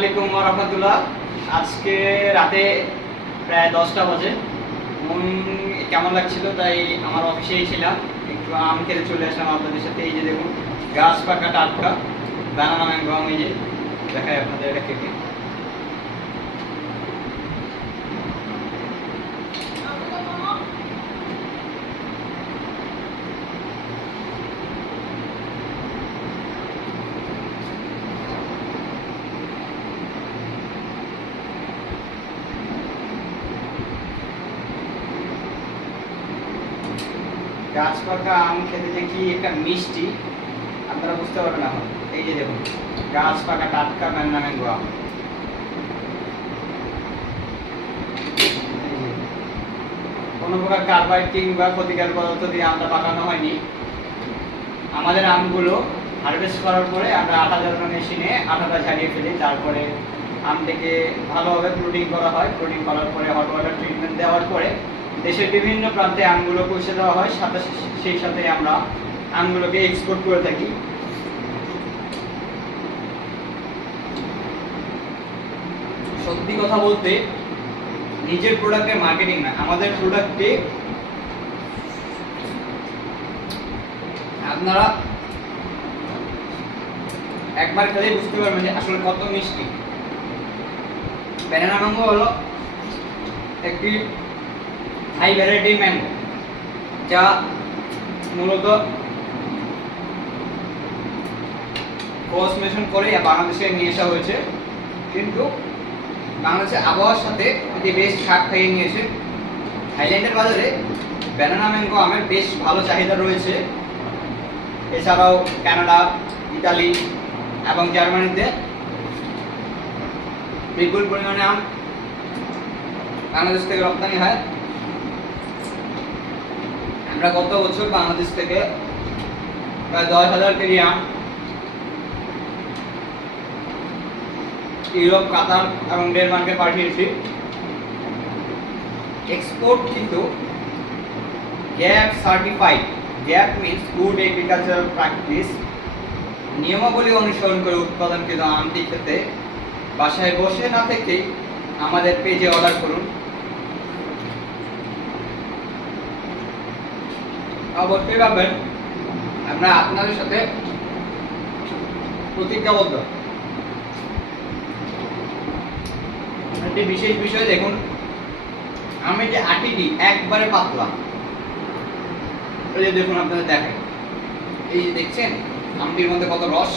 আসসালামু আলাইকুম রাহমাতুল্লাহ। আজকে রাতে প্রায় 10টা বাজে। মন কেমন লাগছিল তাই আমার অফিসেই ছিলাম, একটু আম খেতে চলে আসলাম আপনাদের সাথে। এই যে দেখুন, গাছ পাকা টাটকা বানানা ম্যাঙ্গো আম। এই যে দেখাই আপনাদের, এটা কেটে গাছ পাকা আম খেতে যে কি একটা মিষ্টি আপনারা বুঝতে পারবেন এখন। এই যে দেখুন, গাছ পাকা টাটকা বানানা ম্যাঙ্গো আম। কোনো প্রকার কার্বাইড কিংবা ক্ষতিকারক পদার্থ দিয়ে আমটা পাকানো হয়নি। আমাদের আমগুলো হারভেস্ট করার পরে আমরা আটা ঝাড়ানো মেশিনে আটাটা ঝাড়িয়ে ফেলি, তারপরে আমটাকে ভালোভাবে প্রুনিং করা হয়। প্রুনিং করার পরে হট ওয়াটার ট্রিটমেন্ট দেওয়ার পরে দেশের বিভিন্ন প্রান্তে আমগুলো পৌঁছে দেওয়া হয়। সেই সাথে আমরা আমগুলোকে এক্সপোর্ট করে থাকি। সত্যি কথা বলতে, নিজের প্রোডাক্টের মার্কেটিং না, আমাদের প্রোডাক্টে আপনারা একবার খেলেই বুঝতে পারবেন যে আসলে কত মিষ্টি। ব্যানানা ম্যাঙ্গো হলো একটি হাই ভ্যারাইটি ম্যাঙ্গো, যা মূলত ক্রস করে বাংলাদেশে নিয়ে আসা হয়েছে, কিন্তু বাংলাদেশের আবহাওয়ার সাথে এটি বেশ খাপ খাইয়ে নিয়েছে। থাইল্যান্ডের বাজারে ব্যানানা ম্যাঙ্গো আমের বেশ ভালো চাহিদা রয়েছে। এছাড়াও কানাডা, ইতালি এবং জার্মানিতে বিপুল পরিমাণে আম বাংলাদেশ থেকে রপ্তানি হয়। আমরা গত বছর বাংলাদেশ থেকে প্রায় 10,000 কেজি আম ইউরোপ, কাতার এবং ডেনমার্কে পাঠিয়েছি। এক্সপোর্ট কিন্তু gap certified. Gap means good agricultural practice. নিয়মাবলী অনুসরণ করে উৎপাদনকৃত আমটি খেতে বাসায় বসে না থেকেই আমাদের পেজে অর্ডার করুন। অবশ্যই ভাববেন আমরা আপনাদের সাথে প্রতিজ্ঞাবদ্ধ। একটি বিশেষ বিষয় দেখুন, আমি যে আটিটি একবারে পাতলা। এই যে দেখুন, আপনাদের দেখাই, এই যে দেখছেন আমটির মধ্যে কত রস।